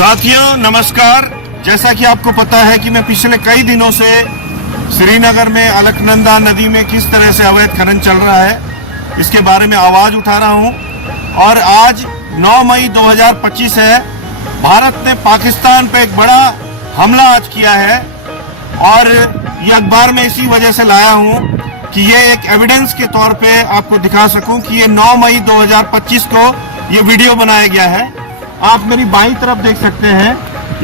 साथियों नमस्कार। जैसा कि आपको पता है कि मैं पिछले कई दिनों से श्रीनगर में अलकनंदा नदी में किस तरह से अवैध खनन चल रहा है इसके बारे में आवाज़ उठा रहा हूं। और आज 9 मई 2025 है। भारत ने पाकिस्तान पे एक बड़ा हमला आज किया है और ये अखबार में इसी वजह से लाया हूं कि ये एक एविडेंस के तौर पे आपको दिखा सकूं कि ये 9 मई 2025 को ये वीडियो बनाया गया है। आप मेरी बाईं तरफ देख सकते हैं,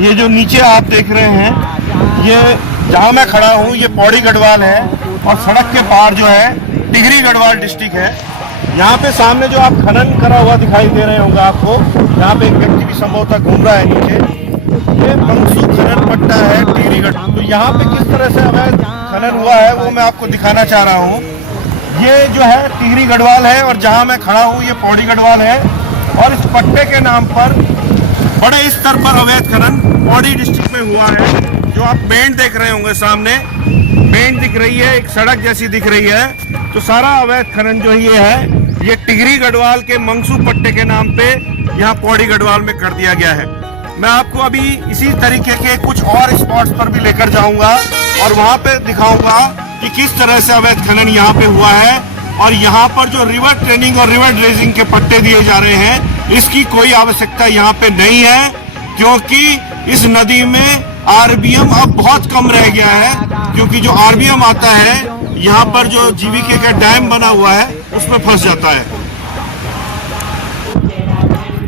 ये जो नीचे आप देख रहे हैं, ये जहां मैं खड़ा हूं ये पौड़ी गढ़वाल है और सड़क के पार जो है टिहरी गढ़वाल डिस्ट्रिक्ट है। यहाँ पे सामने जो आप खनन करा हुआ दिखाई दे रहे होंगे आपको, यहाँ पे एक व्यक्ति भी संभवतः घूम रहा है नीचे, ये मंगसू खनन पट्टा है टिहरी गढ़वाल। तो यहाँ पे किस तरह से अवैध खनन हुआ है वो मैं आपको दिखाना चाह रहा हूँ। ये जो है टिहरी गढ़वाल है और जहाँ मैं खड़ा हूँ ये पौड़ी गढ़वाल है और इस पट्टे के नाम पर बड़े स्तर पर अवैध खनन पौड़ी डिस्ट्रिक्ट में हुआ है। जो आप बेंड देख रहे होंगे सामने, बेंड दिख रही है, एक सड़क जैसी दिख रही है, तो सारा अवैध खनन जो ये है ये टिहरी गढ़वाल के मंगसू पट्टे के नाम पे यहाँ पौड़ी गढ़वाल में कर दिया गया है। मैं आपको अभी इसी तरीके के कुछ और स्पॉट्स पर भी लेकर जाऊंगा और वहां पे दिखाऊंगा कि किस तरह से अवैध खनन यहाँ पे हुआ है। और यहाँ पर जो रिवर ट्रेनिंग और रिवर ड्रेजिंग के पट्टे दिए जा रहे हैं इसकी कोई आवश्यकता यहाँ पे नहीं है, क्योंकि इस नदी में आरबीएम अब बहुत कम रह गया है। क्योंकि जो आरबीएम आता है यहाँ पर जो जीवीके का डैम बना हुआ है उसमें फंस जाता है।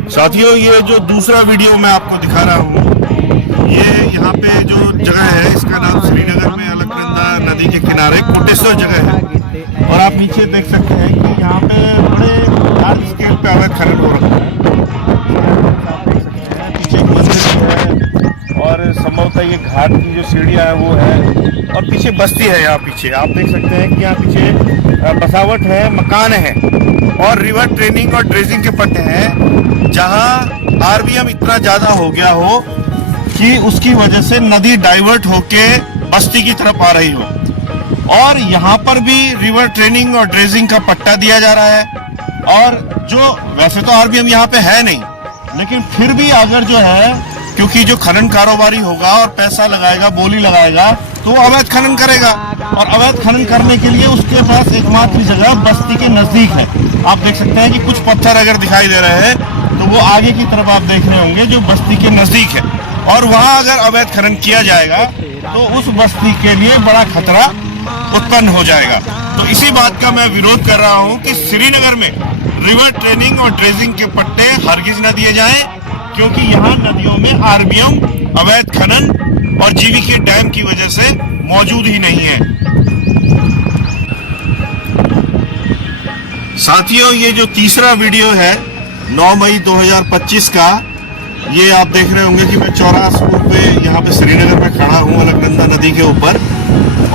साथियों ये जो दूसरा वीडियो मैं आपको दिखा रहा हूँ, ये यहाँ पे जो जगह है इसका नाम श्रीनगर में अलकनंदा नदी के किनारे कोटेश्वर जगह है। और आप नीचे देख सकते हैं कि यहाँ पे बड़े लार्ज स्केल पे अवैध खनन हो रहा है। पीछे एक मंदिर है और संभवतः ये घाट की जो सीढ़ियाँ है वो है और पीछे बस्ती है। यहाँ पीछे आप देख सकते हैं कि यहाँ पीछे बसावट है, मकान है और रिवर ट्रेनिंग और ड्रेजिंग के पट्टे हैं, जहाँ आरबीएम इतना ज़्यादा हो गया हो कि उसकी वजह से नदी डाइवर्ट होके बस्ती की तरफ आ रही हो। और यहाँ पर भी रिवर ट्रेनिंग और ड्रेजिंग का पट्टा दिया जा रहा है। और जो वैसे तो आरबीएम यहाँ पे है नहीं, लेकिन फिर भी अगर जो है, क्योंकि जो खनन कारोबारी होगा और पैसा लगाएगा, बोली लगाएगा, तो वो अवैध खनन करेगा। और अवैध खनन करने के लिए उसके पास एकमात्र जगह बस्ती के नजदीक है। आप देख सकते हैं कि कुछ पत्थर अगर दिखाई दे रहे हैं तो वो आगे की तरफ आप देख रहे होंगे जो बस्ती के नजदीक है। और वहां अगर अवैध खनन किया जाएगा तो उस बस्ती के लिए बड़ा खतरा उत्पन्न हो जाएगा। तो इसी बात का मैं विरोध कर रहा हूं कि श्रीनगर में रिवर ट्रेनिंग और ड्रेजिंग के पट्टे हरगिज न दिए जाएं, क्योंकि यहाँ नदियों में आरबीएम, अवैध खनन और जीवीके डैम की वजह से मौजूद ही नहीं है। साथियों ये जो तीसरा वीडियो है 9 मई 2025 का, ये आप देख रहे होंगे कि मैं चौराहा पे यहाँ पे श्रीनगर में खड़ा हूँ अलकनंदा नदी के ऊपर।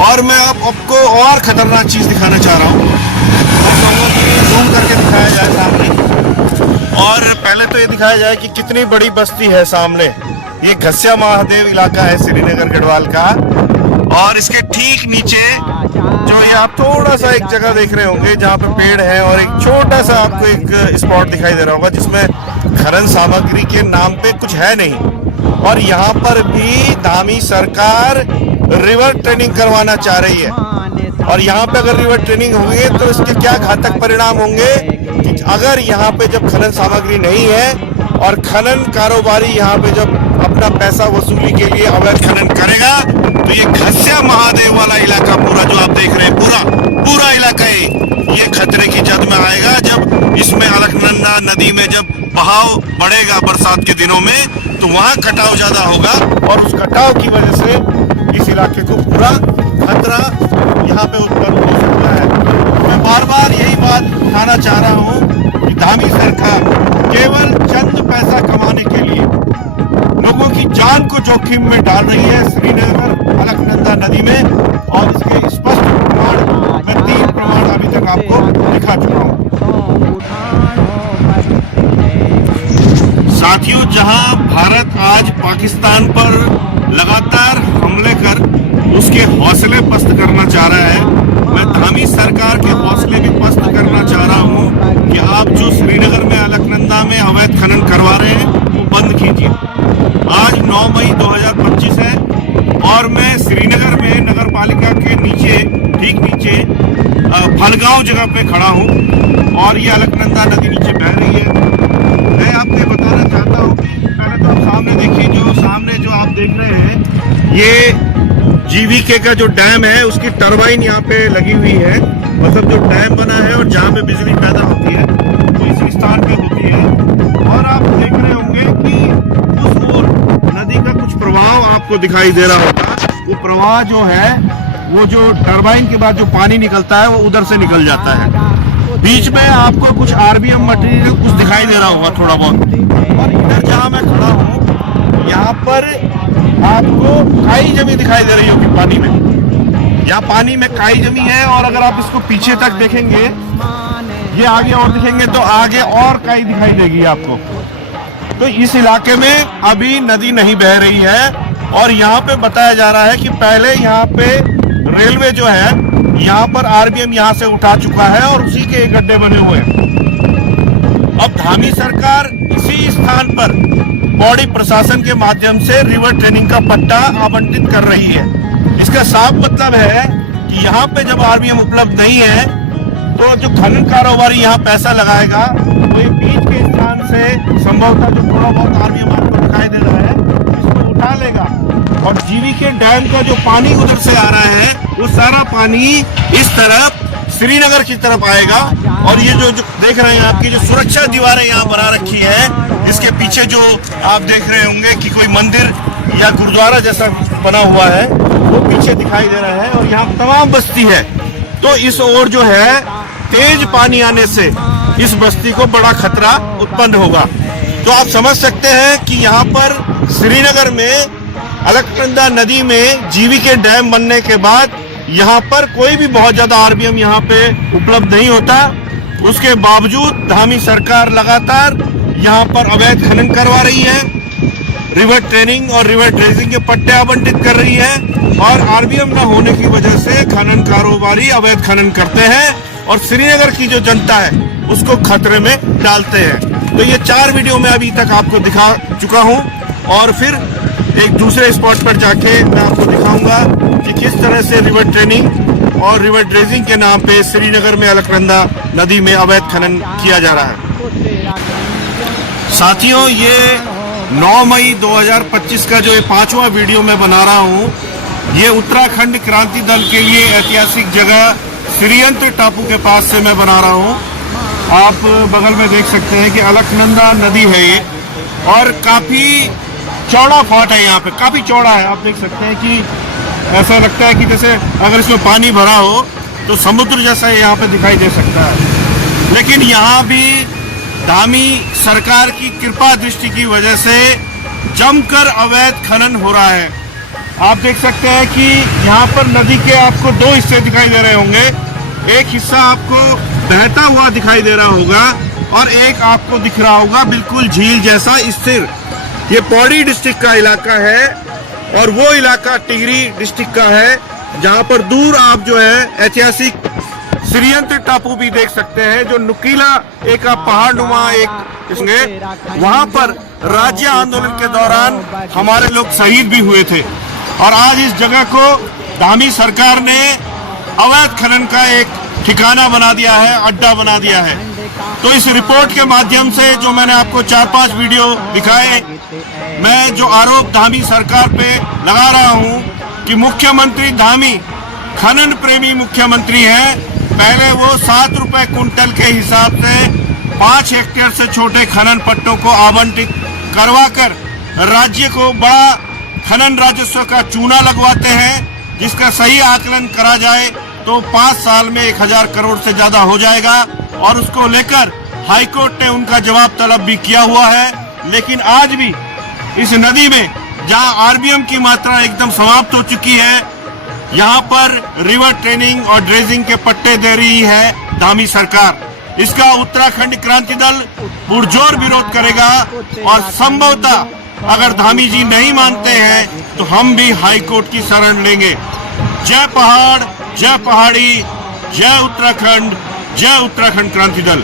और मैं आपको और खतरनाक चीज दिखाना चाह रहा हूँ, जूम करके दिखाया जाए सामने। और पहले तो ये दिखाया जाए कि कितनी बड़ी बस्ती है सामने। ये घस्या महादेव इलाका है श्रीनगर गढ़वाल का और इसके ठीक नीचे जो ये आप थोड़ा सा एक जगह देख रहे होंगे जहाँ पे पेड़ है और एक छोटा सा आपको एक स्पॉट दिखाई दे रहा होगा जिसमें खनन सामग्री के नाम पे कुछ है नहीं। और यहाँ पर भी धामी सरकार रिवर ट्रेनिंग करवाना चाह रही है। और यहाँ पे अगर रिवर ट्रेनिंग होगी तो इसके क्या घातक परिणाम होंगे कि अगर यहाँ पे जब खनन सामग्री नहीं है और खनन कारोबारी यहाँ पे जब अपना पैसा वसूली के लिए अवैध खनन करेगा तो ये घस्या महादेव वाला इलाका पूरा जो आप देख रहे हैं पूरा इलाका ये खतरे की जद में आएगा। जब इसमें अलकनंदा नदी में जब बहाव बढ़ेगा बरसात के दिनों में तो वहाँ कटाव ज्यादा होगा और उस कटाव की वजह से इस इलाके को पूरा खतरा यहाँ पे उत्पन्न हो सकता है। मैं बार बार यही बात उठाना चाह रहा हूँ कि धामी सरकार केवल चंद पैसा कमाने के लिए लोगों की जान को जोखिम में डाल रही है श्रीनगर अलकनंदा नदी में। और इसके स्पष्ट प्रमाण मैं 3 प्रमाण अभी तक आपको दिखा चुका हूँ। साथियों जहां भारत आज पाकिस्तान पर लगातार हमले कर उसके हौसले पस्त करना चाह रहा है, मैं धामी सरकार के हौसले भी पस्त करना चाह रहा हूं कि आप जो श्रीनगर में अलकनंदा में अवैध खनन करवा रहे हैं वो बंद कीजिए। ठीक नीचे फलगांव जगह पे खड़ा हूँ और ये अलकनंदा नदी नीचे बह रही है। मैं आपको बताना चाहता हूँ कि पहले तो आप सामने देखिए, जो सामने जो आप देख रहे हैं ये जीवीके का जो डैम है उसकी टरबाइन यहाँ पे लगी हुई है। मतलब जो डैम बना है और जहाँ पे बिजली पैदा होती है वो इसी स्थान पे होती है। और आप देख रहे होंगे कि उस ओर नदी का कुछ प्रवाह आपको दिखाई दे रहा होगा। वो प्रवाह जो है वो जो टरबाइन के बाद जो पानी निकलता है वो उधर से निकल जाता है। बीच में आपको कुछ आरबीएम मटेरियल कुछ दिखाई दे रहा होगा थोड़ा बहुत। और इधर जहाँ मैं खड़ा हूँ यहाँ पर आपको काई जमी दिखाई दे रही होगी पानी में। यहाँ पानी में काई जमी है और अगर आप इसको पीछे तक देखेंगे, ये आगे और दिखेंगे तो आगे और काई दिखाई देगी आपको। तो इस इलाके में अभी नदी नहीं बह रही है। और यहाँ पे बताया जा रहा है कि पहले यहाँ पे रेलवे जो है यहाँ पर आरबीएम यहाँ से उठा चुका है और उसी के गड्ढे बने हुए हैं। अब धामी सरकार इसी स्थान पर बॉडी प्रशासन के माध्यम से रिवर ट्रेनिंग का पट्टा आवंटित कर रही है। इसका साफ मतलब है कि यहाँ पे जब आरबीएम उपलब्ध नहीं है तो जो खनन कारोबारी यहाँ पैसा लगाएगा वो ये बीच के स्थान से संभवतः जो थोड़ा बहुत आरबीएम आपको दिखाई दे रहा है इसको उठा लेगा और जीवीके डैम का जो पानी उधर से आ रहा है वो सारा पानी इस तरफ श्रीनगर की तरफ आएगा। और ये जो देख रहे हैं आपकी जो सुरक्षा दीवारें यहाँ बना रखी है, इसके पीछे जो आप देख रहे होंगे कि कोई मंदिर या गुरुद्वारा जैसा बना हुआ है वो पीछे दिखाई दे रहा है और यहाँ तमाम बस्ती है। तो इस ओर जो है तेज पानी आने से इस बस्ती को बड़ा खतरा उत्पन्न होगा। तो आप समझ सकते हैं कि यहाँ पर श्रीनगर में अलकनंदा नदी में जीवीके डैम बनने के बाद यहाँ पर कोई भी बहुत ज्यादा आरबीएम यहाँ पे उपलब्ध नहीं होता। उसके बावजूद धामी सरकार लगातार यहाँ पर अवैध खनन करवा रही है, रिवर ट्रेनिंग और रिवर ड्रेजिंग के पट्टे आवंटित कर रही है और आरबीएम न होने की वजह से खनन कारोबारी अवैध खनन करते हैं और श्रीनगर की जो जनता है उसको खतरे में डालते हैं। तो ये 4 वीडियो में अभी तक आपको दिखा चुका हूँ और फिर एक दूसरे स्पॉट पर जाके मैं आपको दिखाऊंगा कि किस तरह से रिवर ट्रेनिंग और रिवर ड्रेजिंग के नाम पे श्रीनगर में अलकनंदा नदी में अवैध खनन किया जा रहा है। साथियों, ये 9 मई 2025 का जो 5वां वीडियो मैं बना रहा हूँ, ये उत्तराखंड क्रांति दल के लिए ऐतिहासिक जगह श्रीयंत्र टापू के पास से मैं बना रहा हूँ। आप बगल में देख सकते हैं कि अलकनंदा नदी है ये और काफी चौड़ा फॉट है, यहाँ पे काफी चौड़ा है। आप देख सकते हैं कि ऐसा लगता है कि जैसे अगर इसमें पानी भरा हो तो समुद्र जैसा यहाँ पे दिखाई दे सकता है। लेकिन यहाँ भी धामी सरकार की कृपा दृष्टि की वजह से जमकर अवैध खनन हो रहा है। आप देख सकते हैं कि यहाँ पर नदी के आपको 2 हिस्से दिखाई दे रहे होंगे। एक हिस्सा आपको बहता हुआ दिखाई दे रहा होगा और एक आपको दिख रहा होगा बिल्कुल झील जैसा स्थिर। ये पौड़ी डिस्ट्रिक्ट का इलाका है और वो इलाका टिहरी डिस्ट्रिक्ट का है जहाँ पर दूर आप जो है ऐतिहासिक श्रीयंत्र टापू भी देख सकते हैं, जो नुकीला एक पहाड़ नुमा एक इसमें वहां पर राज्य आंदोलन के दौरान हमारे लोग शहीद भी हुए थे। और आज इस जगह को धामी सरकार ने अवैध खनन का एक ठिकाना बना दिया है, अड्डा बना दिया है। तो इस रिपोर्ट के माध्यम से जो मैंने आपको 4-5 वीडियो दिखाए, मैं जो आरोप धामी सरकार पे लगा रहा हूँ कि मुख्यमंत्री धामी खनन प्रेमी मुख्यमंत्री है। पहले वो 7 रुपए कुंटल के हिसाब से 5 हेक्टेयर से छोटे खनन पट्टों को आवंटित करवाकर राज्य को बड़ा खनन राजस्व का चूना लगवाते हैं, जिसका सही आकलन करा जाए तो 5 साल में 1000 करोड़ से ज्यादा हो जाएगा। और उसको लेकर हाईकोर्ट ने उनका जवाब तलब भी किया हुआ है। लेकिन आज भी इस नदी में जहां आरबीएम की मात्रा एकदम समाप्त हो चुकी है, यहाँ पर रिवर ट्रेनिंग और ड्रेजिंग के पट्टे दे रही है धामी सरकार। इसका उत्तराखंड क्रांति दल पुरजोर विरोध करेगा और संभवतः अगर धामी जी नहीं मानते हैं तो हम भी हाईकोर्ट की शरण लेंगे। जय पहाड़, जय पहाड़ी, जय उत्तराखंड क्रांति दल।